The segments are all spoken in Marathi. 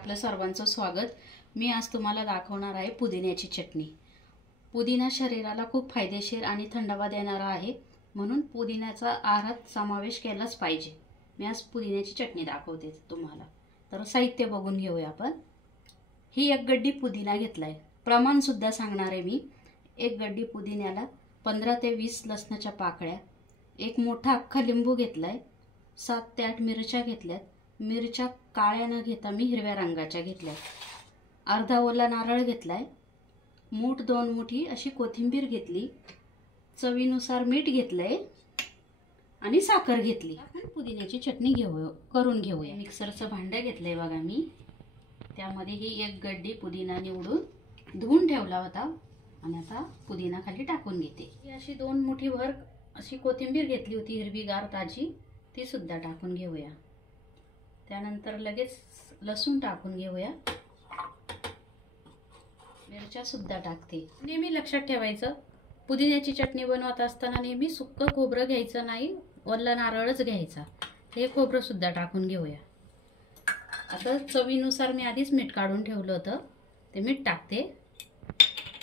आपलं सर्वांचं स्वागत। मी आज तुम्हाला दाखवणार आहे पुदिन्याची चटणी। पुदिना शरीराला खूप फायदेशीर आणि थंडावा देणारा आहे, म्हणून पुदिन्याचा आहारात समावेश केलाच पाहिजे। मी आज पुदिन्याची चटणी दाखवते तुम्हाला। तर साहित्य बघून घेऊया आपण। ही एक गड्डी पुदिना घेतलाय। प्रमाण सुद्धा सांगणार आहे मी। एक गड्डी पुदिन्याला 15 ते 20 लसणाच्या पाकळ्या, एक मोठा अख्खा लिंबू घेतलाय, 7 ते 8 मिरच्या घेतल्यात। मिरच्या काळ्या न घेता मी हिरव्या रंगाच्या घेतल्या। अर्धा ओला नारळ घेतलाय, मूठ 2 मुठी अशी कोथिंबीर घेतली, चवीनुसार मीठ घेतलंय आणि साखर घेतली। आपण पुदिन्याची चटणी करून घेऊया। मिक्सरचं भांडं घेतलंय बघा मी। त्यामध्ये ही एक गड्डी पुदिना निवडून धुवून ठेवला होता आणि आता पुदिना खाली टाकून घेते। ही अशी 2 मुठीभर अशी कोथिंबीर घेतली होती हिरवीगार ताजी, ती सुद्धा टाकून घेऊया। त्यानंतर लगेच लसूण टाकून घेऊया। मिरच्या सुद्धा टाकते। नेहमी लक्षात ठेवायचं, पुदिन्याची चटणी बनवत असताना नेहमी सुक्क खोबरं घ्यायचं नाही, ओला नारळच घ्यायचा। हे खोबरं सुद्धा टाकून घेऊया। आता चवीनुसार मी आधीच मीठ काढून ठेवलं होतं, ते मीठ टाकते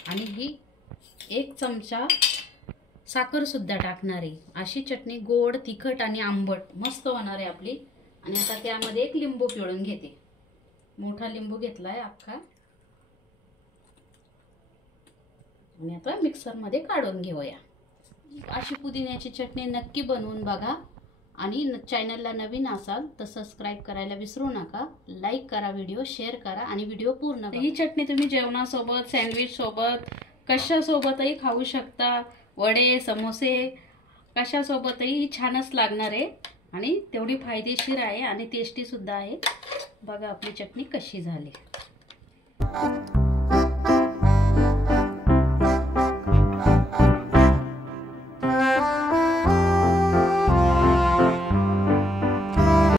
आणि ही 1 चमचा साखर सुद्धा टाकणार आहे। अशी चटणी गोड, तिखट आणि आंबट मस्त होणार आहे आपली। आणि आता त्यामध्ये एक लिंबू पिळून घेते। मोठा लिंबू घेतलाय अख्खा आणि आता मिक्सर मध्ये काढून घेऊया। अशी पुदिन्याची चटणी नक्की बनवून बघा आणि चॅनलला नवीन असाल तर सबस्क्राइब करायला विसरू नका। लाईक करा, व्हिडिओ शेअर करा आणि व्हिडिओ पूर्ण बघा। ही चटणी तुम्ही जेवणासोबत, सँडविच सोबत, कशासोबतही खाऊ शकता। वडे, समोसे कशासोबतही ही छानच लागणार आहे आणि तेवढी फायदेशीर आहे आणि टेस्टी सुद्धा आहे। बघा आपली चटणी कशी झाली।